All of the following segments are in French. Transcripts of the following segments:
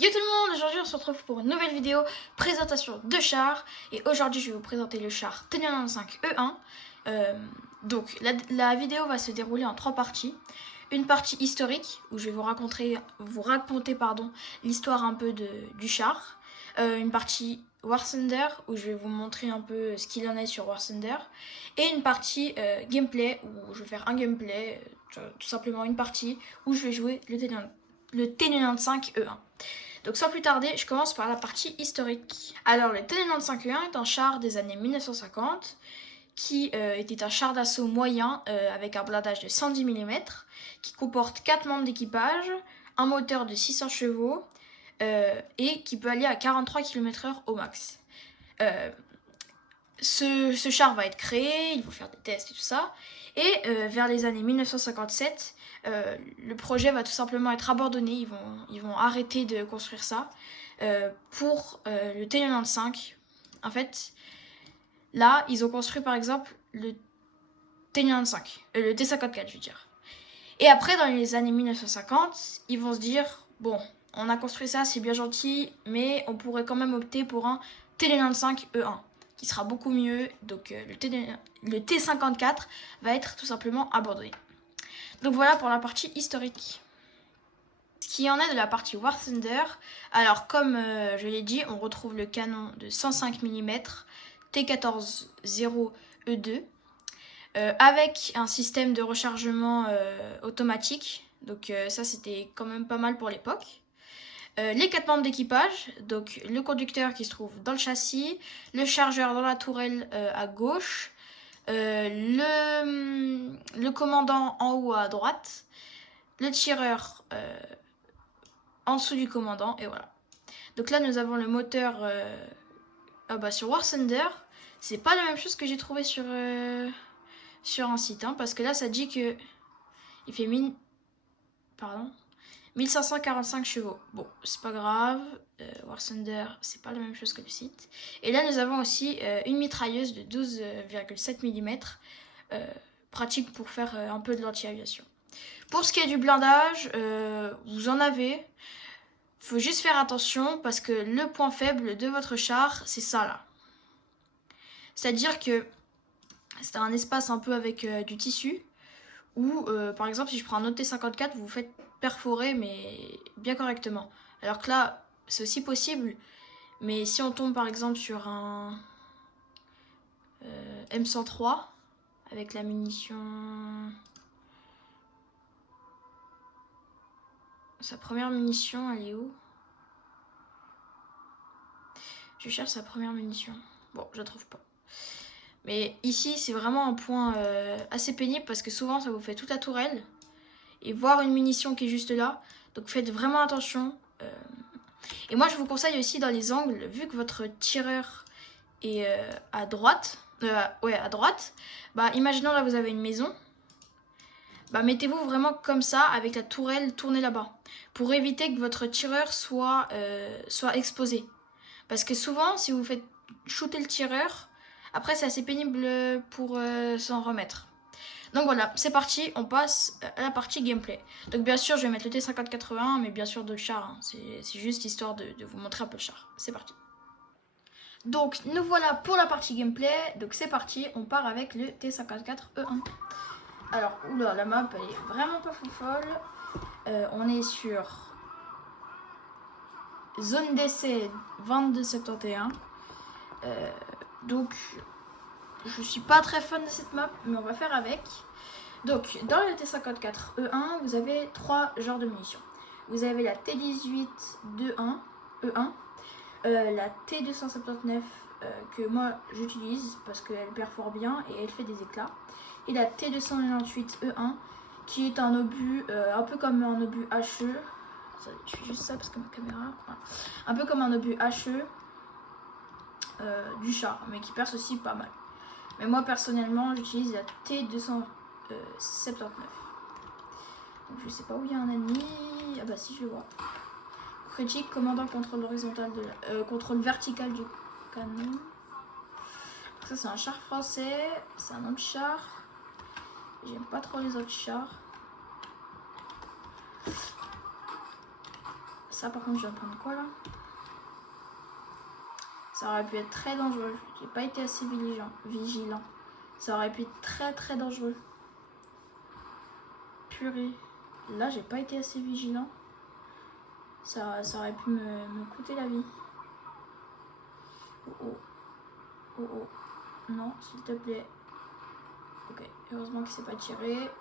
Yo tout le monde, aujourd'hui on se retrouve pour une nouvelle vidéo présentation de chars. Et aujourd'hui je vais vous présenter le char T95 E1. Donc la vidéo va se dérouler en 3 parties. Une partie historique où je vais vous raconter l'histoire un peu du char. Une partie War Thunder où je vais vous montrer un peu ce qu'il en est sur War Thunder. Et une partie gameplay où je vais faire un gameplay, tout simplement une partie où je vais jouer le T95 E1. Donc sans plus tarder, je commence par la partie historique. Alors le T95E1 est un char des années 1950 qui était un char d'assaut moyen avec un blindage de 110 mm qui comporte 4 membres d'équipage, un moteur de 600 chevaux et qui peut aller à 43 km/h au max. Ce char va être créé, il faut faire des tests et tout ça. Et vers les années 1957, le projet va tout simplement être abandonné. Ils vont arrêter de construire ça pour le T95. En fait, là, ils ont construit par exemple le T95, le T54, je veux dire. Et après, dans les années 1950, ils vont se dire, bon, on a construit ça, c'est bien gentil, mais on pourrait quand même opter pour un T95E1 qui sera beaucoup mieux. Donc le T54 va être tout simplement abandonné. Donc voilà pour la partie historique. Ce qui en est de la partie War Thunder, alors comme je l'ai dit, on retrouve le canon de 105 mm T14-0E2 avec un système de rechargement automatique. Donc ça c'était quand même pas mal pour l'époque. Les 4 membres d'équipage, donc le conducteur qui se trouve dans le châssis, le chargeur dans la tourelle à gauche, le commandant en haut à droite, le tireur en dessous du commandant, et voilà. Donc là nous avons le moteur sur War Thunder. C'est pas la même chose que j'ai trouvé sur un site, hein, parce que là ça dit que il fait 1545 chevaux. Bon, c'est pas grave. War Thunder, c'est pas la même chose que le site. Et là, nous avons aussi une mitrailleuse de 12,7 mm, pratique pour faire un peu de l'anti-aviation. Pour ce qui est du blindage, vous en avez. Faut juste faire attention parce que le point faible de votre char, c'est ça là. C'est-à-dire que c'est un espace un peu avec du tissu. Ou par exemple si je prends un autre T54, vous vous faites perforer mais bien correctement. Alors que là c'est aussi possible, mais si on tombe par exemple sur un M103 avec la munition, sa première munition elle est où? Je cherche sa première munition. Bon, je la trouve pas. Mais ici c'est vraiment un point assez pénible parce que souvent ça vous fait toute la tourelle et voir une munition qui est juste là. Donc faites vraiment attention. Et moi je vous conseille aussi dans les angles, vu que votre tireur est à droite, bah imaginons là vous avez une maison, bah mettez-vous vraiment comme ça avec la tourelle tournée là-bas pour éviter que votre tireur soit exposé. Parce que souvent si vous faites shooter le tireur, après c'est assez pénible pour s'en remettre. Donc voilà, c'est parti, on passe à la partie gameplay. Donc bien sûr, je vais mettre le T5081, mais bien sûr d'autres chars. Hein. C'est juste histoire de vous montrer un peu le char. C'est parti. Donc nous voilà pour la partie gameplay. Donc c'est parti, on part avec le T54E1. Alors, oula, la map elle est vraiment pas folle. On est sur zone d'essai 2271. Donc je suis pas très fan de cette map, mais on va faire avec. Donc, dans le T54E1, vous avez 3 genres de munitions. Vous avez la T18-2-1 E1, la T279 que moi j'utilise parce qu'elle perfore bien et elle fait des éclats, et la T298E1 qui est un obus un peu comme un obus HE. Attendez, je fais juste ça parce que ma caméra. Voilà. Un peu comme un obus HE du char, mais qui perce aussi pas mal. Mais moi personnellement j'utilise la T279. Donc je sais pas où il y a un ennemi. Ah bah si, je le vois. Critique, commandant contrôle horizontal de contrôle vertical du canon. Ça c'est un char français. C'est un autre char. J'aime pas trop les autres chars. Ça par contre je viens de prendre quoi là? Ça aurait pu être très dangereux. J'ai pas été assez vigilant. Ça aurait pu être très dangereux. Purée. Là j'ai pas été assez vigilant. Ça aurait pu me coûter la vie. Oh. Non, s'il te plaît. Ok, heureusement qu'il s'est pas tiré.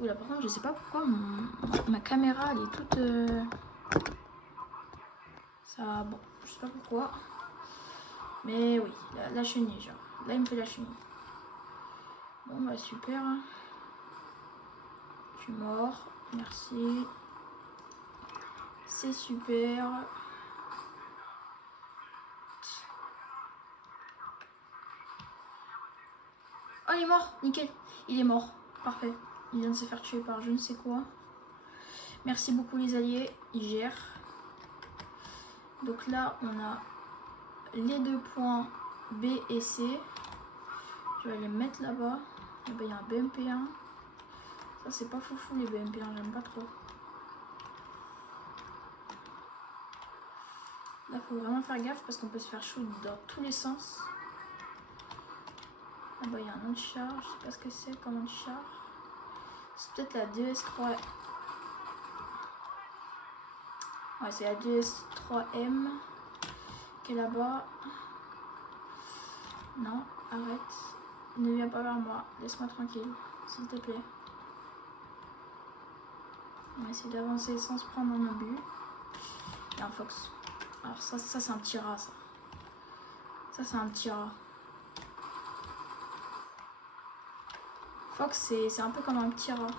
Oula, par contre, je sais pas pourquoi ma caméra, elle est toute... Ça, bon, je sais pas pourquoi. Mais oui, la chenille, genre. Là, il me fait la chenille. Bon, bah super. Je suis mort. Merci. C'est super. Oh, il est mort. Nickel. Il est mort. Parfait. Il vient de se faire tuer par je ne sais quoi. Merci beaucoup les alliés. Ils gèrent. Donc là, on a les 2 points B et C. Je vais les mettre là-bas. Il y a un BMP1. Ça, c'est pas foufou les BMP1. J'aime pas trop. Là, faut vraiment faire gaffe parce qu'on peut se faire shoot dans tous les sens. Là-bas, il y a un autre char. Je sais pas ce que c'est comme un char. C'est peut-être la DS3. Ouais, c'est la DS3M qui est là-bas. Non, arrête. Ne viens pas vers moi. Laisse-moi tranquille, s'il te plaît. On va essayer d'avancer sans se prendre en obus. Il y a un fox. Alors ça c'est un petit rat, ça. Ça, c'est un petit rat. Fox, c'est un peu comme un petit rat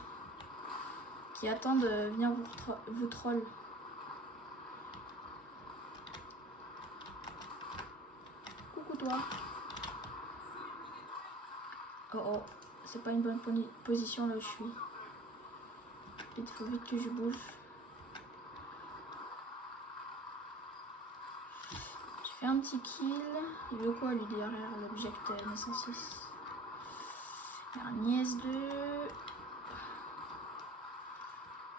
qui attend de venir vous troll. Coucou toi. Oh, c'est pas une bonne position là où je suis. Il faut vite que je bouge. J'ai fait un petit kill. Il veut quoi lui derrière l'object 906? Il y a un IS-2.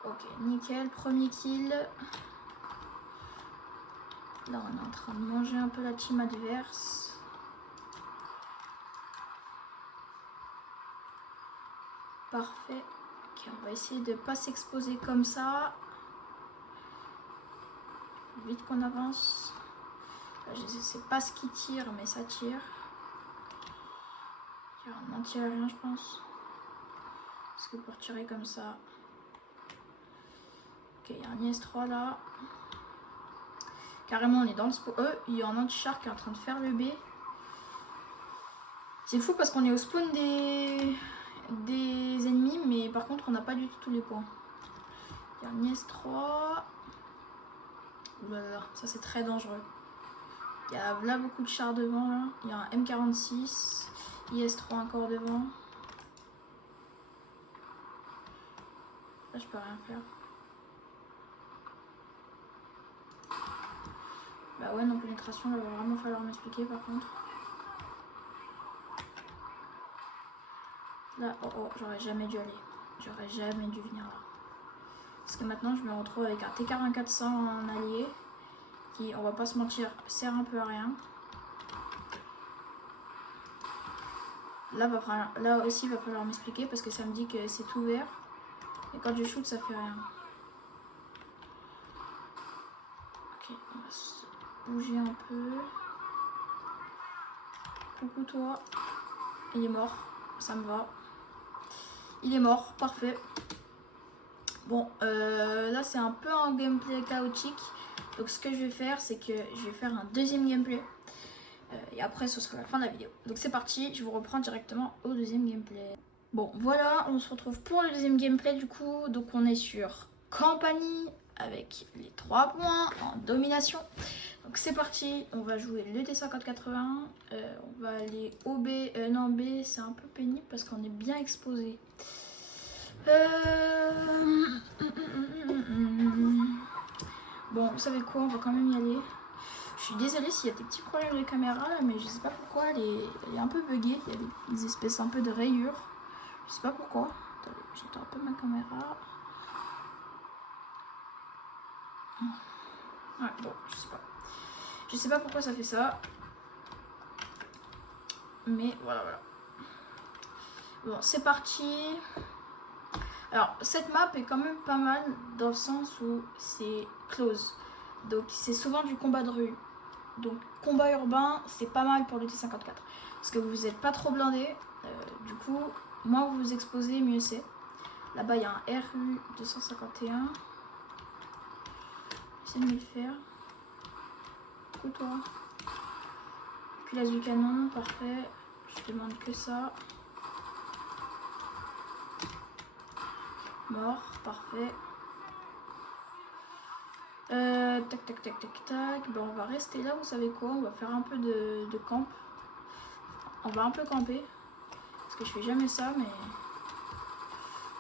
Ok, nickel. Premier kill. Là, on est en train de manger un peu la team adverse. Parfait. Ok, on va essayer de ne pas s'exposer comme ça. Vite qu'on avance. Là, je sais pas ce qui tire, mais ça tire. Il y a un anti-aérien, je pense. Parce que pour tirer comme ça... Ok, il y a un IS-3 là. Carrément, on est dans le spawn. Il y a un anti-char qui est en train de faire le B. C'est fou parce qu'on est au spawn des ennemis, mais par contre, on n'a pas du tout tous les points. Il y a un IS-3. Oulala, ça c'est très dangereux. Il y a là beaucoup de chars devant. Là. Il y a un M46. IS-3 encore devant. Là, je peux rien faire. Bah ouais, non, pénétration, il va vraiment falloir m'expliquer par contre. Là, oh, j'aurais jamais dû aller. J'aurais jamais dû venir là. Parce que maintenant, je me retrouve avec un TK-1400 en allié. Qui, on va pas se mentir, sert un peu à rien. Là aussi, il va falloir m'expliquer parce que ça me dit que c'est ouvert. Et quand je shoot, ça fait rien. Ok, on va se bouger un peu. Coucou toi. Il est mort, ça me va. Il est mort, parfait. Bon, là c'est un peu un gameplay chaotique. Donc ce que je vais faire, c'est que je vais faire un deuxième gameplay. Et après, ce sera la fin de la vidéo. Donc c'est parti, je vous reprends directement au deuxième gameplay. Bon, voilà, on se retrouve pour le deuxième gameplay du coup. Donc on est sur Campanie avec les 3 points en domination. Donc c'est parti, on va jouer le T5080. On va aller au B. Non, B, c'est un peu pénible parce qu'on est bien exposé. Bon, vous savez quoi, on va quand même y aller. Je suis désolée s'il y a des petits problèmes de caméra là, mais je sais pas pourquoi, elle est un peu buggée. Il y a des espèces un peu de rayures. Je sais pas pourquoi. Attendez, j'éteins un peu ma caméra. Ouais, bon, je sais pas. Je sais pas pourquoi ça fait ça. Mais voilà. Bon, c'est parti. Alors, cette map est quand même pas mal dans le sens où c'est close. Donc, c'est souvent du combat de rue. Donc, combat urbain, c'est pas mal pour le T54. Parce que vous n'êtes pas trop blindé. Du coup, moins vous vous exposez, mieux c'est. Là-bas, il y a un RU 251. J'essaie de me le faire. Coucou toi. Culasse du canon, parfait. Je demande que ça. Mort, parfait. Tac. Bon, on va rester là, vous savez quoi? On va faire un peu de camp. On va un peu camper. Parce que je fais jamais ça, mais...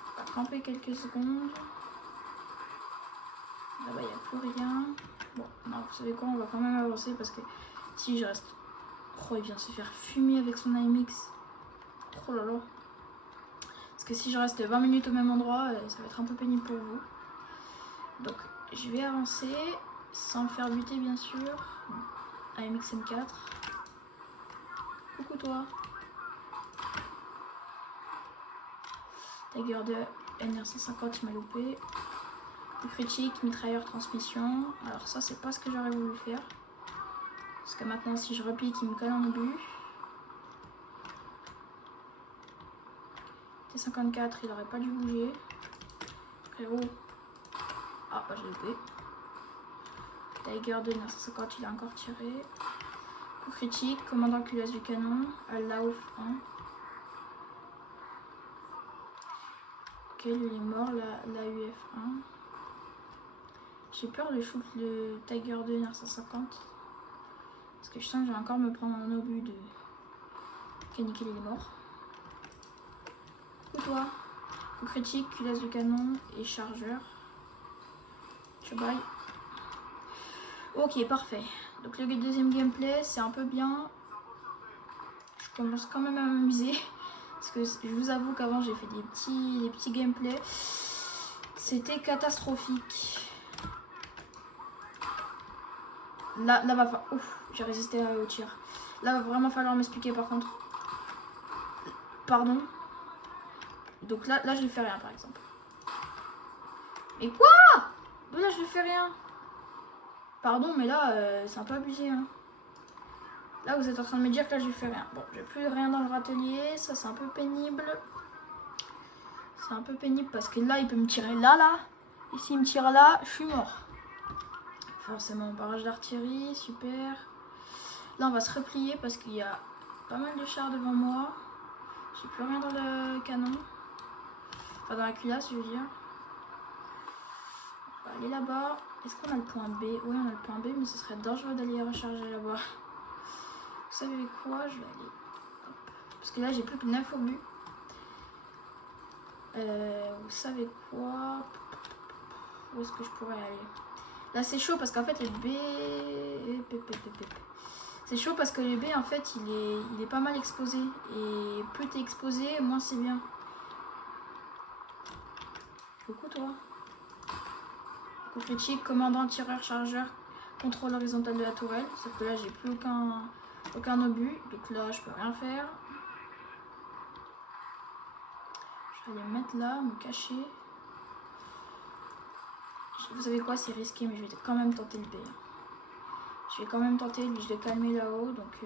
On va camper quelques secondes. Là-bas, il n'y a plus rien. Bon, non, vous savez quoi? On va quand même avancer parce que si je reste... Oh, il vient de se faire fumer avec son AMX. Oh là là. Parce que si je reste 20 minutes au même endroit, ça va être un peu pénible pour vous. Donc, je vais avancer sans me faire buter, bien sûr. AMX M4. Coucou toi. Tiger 2 NR150, il m'a loupé. Coup critique, mitrailleur, transmission. Alors ça, c'est pas ce que j'aurais voulu faire. Parce que maintenant, si je repique, il me colle en obus. T54, il aurait pas dû bouger. Frérot. Ah, bah j'ai loupé. Tiger 2 950, il a encore tiré. Coup critique, commandant culasse du canon. Al-Laouf 1. Ok, lui il est mort, la UF1. J'ai peur de shoot le Tiger 2 950. Parce que je sens que je vais encore me prendre un obus de... Nickel, il est mort. Coucou toi. Coup critique, culasse du canon et chargeur. Je baille. Ok, parfait. Donc le deuxième gameplay, c'est un peu bien. Je commence quand même à m'amuser. Parce que je vous avoue qu'avant j'ai fait des petits gameplays. C'était catastrophique. Là va falloir... Ouf, j'ai résisté au tir. Là va vraiment falloir m'expliquer par contre. Pardon. Donc là je lui fais rien par exemple. Mais quoi? Là je lui fais rien. Pardon, mais là c'est un peu abusé. Hein. Là vous êtes en train de me dire que là je lui fais rien. Bon, j'ai plus rien dans le râtelier. Ça c'est un peu pénible. C'est un peu pénible parce que là il peut me tirer là. Et s'il me tire là, je suis mort. Forcément, barrage d'artillerie, super. Là on va se replier parce qu'il y a pas mal de chars devant moi. J'ai plus rien dans le canon. Enfin dans la culasse je veux dire. On va aller là-bas. Est-ce qu'on a le point B? Oui on a le point B mais ce serait dangereux d'aller recharger là-bas. Vous savez quoi? Je vais aller... Hop. Parce que là j'ai plus que 9 obus. Vous savez quoi? Où est-ce que je pourrais aller? Là c'est chaud parce qu'en fait le B... C'est chaud parce que le B en fait il est pas mal exposé. Et plus t'es exposé, moins c'est bien. Coucou toi. Coup critique, commandant, tireur, chargeur, contrôle horizontal de la tourelle. Sauf que là j'ai plus aucun obus. Donc là je peux rien faire. Je vais les mettre là, me cacher. Vous savez quoi, c'est risqué mais je vais quand même tenter le B. Je vais quand même tenter, lui je l'ai calmé là-haut, donc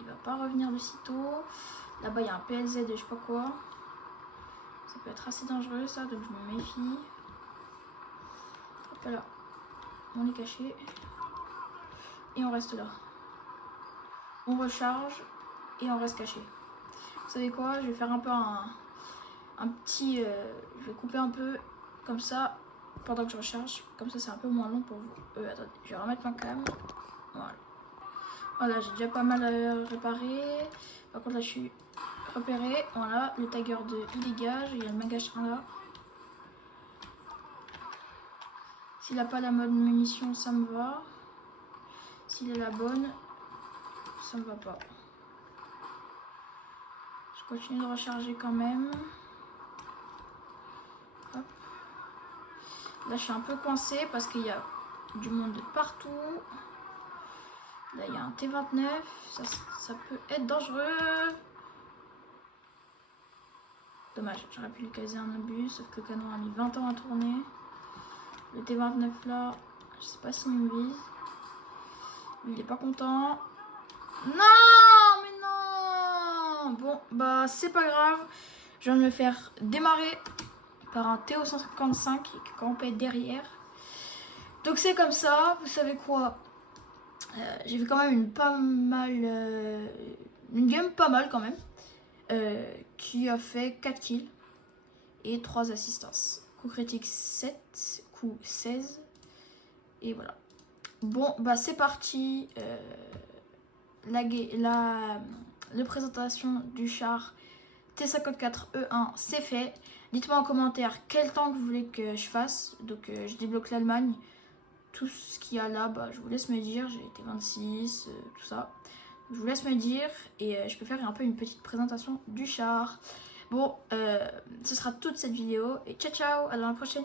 il va pas revenir de sitôt. Là-bas il y a un PLZ et je sais pas quoi. Ça peut être assez dangereux ça, donc je me méfie. Hop là, on est caché. Et on reste là. On recharge et on reste caché. Vous savez quoi, je vais faire un peu un petit... je vais couper un peu comme ça pendant que je recharge. Comme ça c'est un peu moins long pour vous. Attendez, je vais remettre ma cam. Voilà. Voilà, j'ai déjà pas mal réparé. Par contre là je suis repéré. Voilà, le Tiger 2 il dégage. Il y a le magachin là. S'il a pas la mode munition ça me va. S'il a la bonne, ça me va pas. Je continue de recharger quand même. Hop. Là, je suis un peu coincée parce qu'il y a du monde de partout. Là, il y a un T29. Ça peut être dangereux. Dommage, j'aurais pu lui caser un obus, sauf que le canon a mis 20 ans à tourner. Le T29 là, je sais pas s'il me vise. Il est pas content. Non, mais non. Bon, bah c'est pas grave. Je viens de me faire démarrer par un TO155 qui campait derrière. Donc c'est comme ça, vous savez quoi, j'ai fait quand même une game pas mal quand même, qui a fait 4 kills et 3 assistances. Coup critique 7, coup 16, et voilà. Bon, bah c'est parti, la présentation du char T54E1 c'est fait. Dites-moi en commentaire quel temps que vous voulez que je fasse. Donc je débloque l'Allemagne. Tout ce qu'il y a là, bah, je vous laisse me dire. J'ai été 26, tout ça. Je vous laisse me dire et je peux faire un peu une petite présentation du char. Bon, ce sera toute cette vidéo et ciao ciao, à la prochaine.